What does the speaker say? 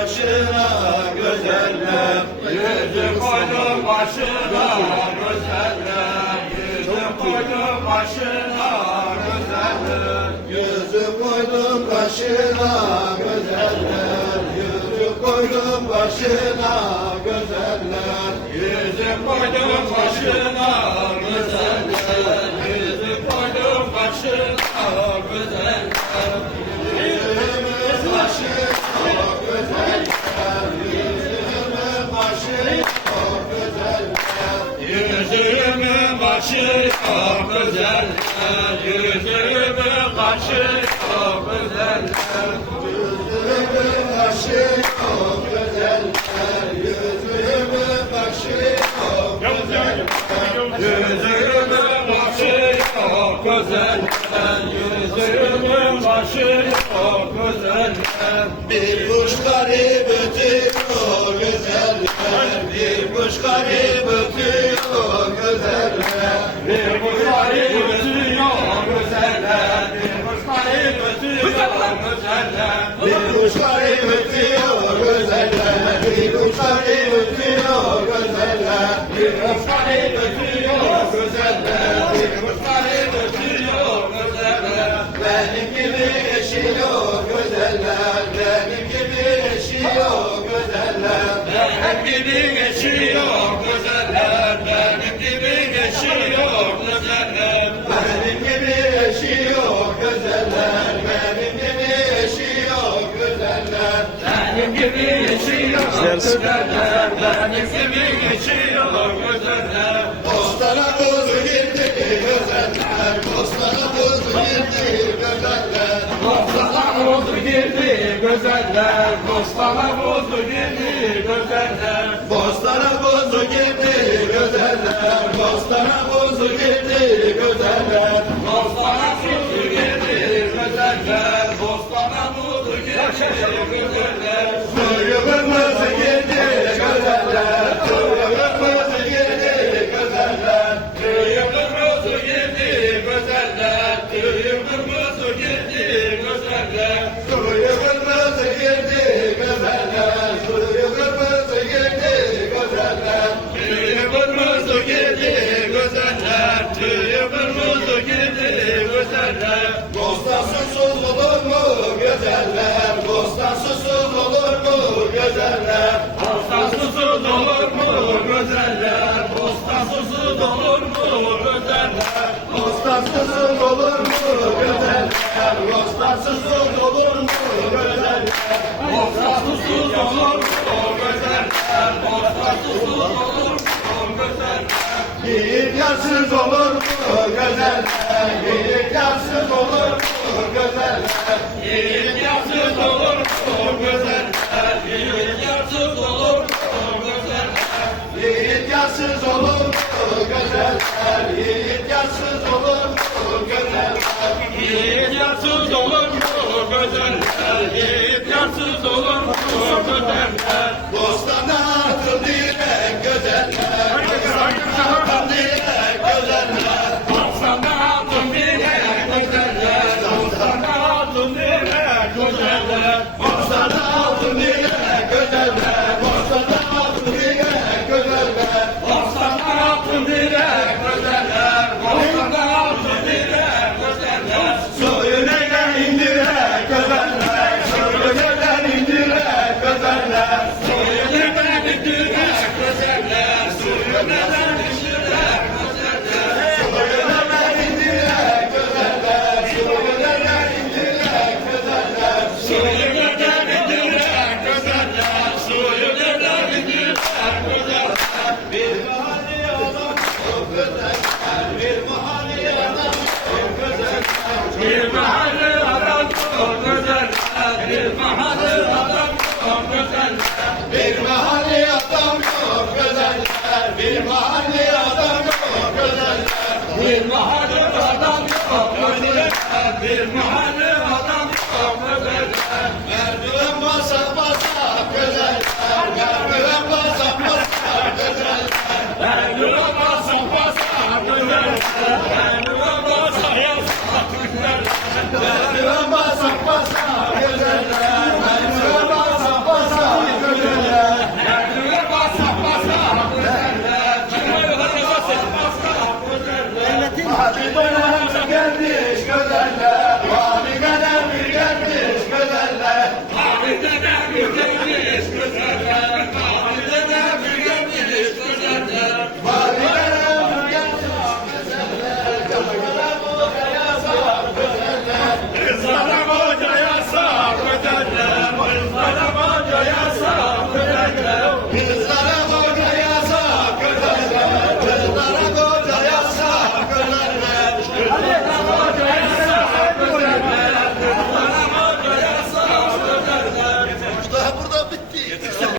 başına güzeller, yüzü koydum başına güzeller, yüzü koydum başına güzeller, yüzü koydum başına güzeller, yüzü koydum başına güzeller, yüzü koydum başına güzeller, yüzü koydum başına güzeller. Yüzümün başı çok güzel, yüzümün başı çok güzel, yüzümün başı çok güzel, yüzümün başı çok güzel, yüzümün başı çok güzel, yüzümün başı çok güzel. Bir kuş garip ötüyor güzeller, bir kuş garip ötüyor güzeller, bir kuş garip ötüyor güzeller, bir kuş garip ötüyor güzeller, bir kuş garip ötüyor güzeller, bir kuş garip ötüyor güzeller, bir kuş garip ötüyor güzeller, bir kuş garip ötüyor güzeller. Benim gibi eşi yok güzeller, benim gibi eşi yok güzeller, benim gibi eşi yok güzeller, benim gibi eşi yok güzeller, benim gibi eşi yok güzeller, benim gibi eşi yok güzeller, benim gibi eşi yok güzeller, benim gibi eşi yok güzeller. Bostana kuzu gitti güzeller, bostana kuzu gitti güzeller, bostana kuzu gitti güzeller, bostana kuzu gitti güzeller, bostana kuzu gitti güzeller, bostana kuzu gitti güzeller, bostana kuzu gitti güzeller, bostana kuzu gitti güzeller, suyu kırmızı gitti güzeller, suyu kırmızı gitti güzeller, suyu kırmızı gitti güzeller, suyu kırmızı gitti güzeller, suyu kırmızı gitti güzeller, suyu kırmızı gitti güzeller, suyu kırmızı gitti güzeller, suyu kırmızı gitti güzeller. Bostan susuz olur mu güzeller, bostan susuz olur mu güzeller, bostan susuz olur mu güzeller, bostan susuz olur mu güzeller, bostan susuz olur mu güzeller, bostan susuz olur mu güzeller, bostan susuz olur mu güzeller, bostan susuz olur mu güzeller. Yiğit yarsız olur mu güzeller, yiğit yarsız olur mu güzeller, yiğit yarsız olur mu güzeller, yiğit yarsız olur mu güzeller, yiğit yarsız olur mu güzeller, yiğit yarsız olur mu güzeller, yiğit yarsız olur mu güzeller, yiğit yarsız olur mu güzeller. Bostana atın direk güzeller, bostana atın direk güzeller, bostana atın direk güzeller, bostana atın direk güzeller, bostana atın direk güzeller, bostana atın direk güzeller, bostana atın direk güzeller, bostana atın direk güzeller. Soyun eyle indirek güzeller, soyun eyle indirek güzeller, soyun eyle indirek güzeller, soyun eyle indirek güzeller, soyun eyle indirek güzeller, soyun eyle indirek güzeller, soyun eyle indirek güzeller, soyun eyle indirek güzeller. Bir mahalle adam çok güzeller, bir mahalle adam çok güzeller, bir mahalle adam çok güzeller, bir mahalle adam çok güzeller, bir mahalle adam çok güzeller, bir mahalle adam çok güzeller, bir mahalle adam çok güzeller, bir mahalle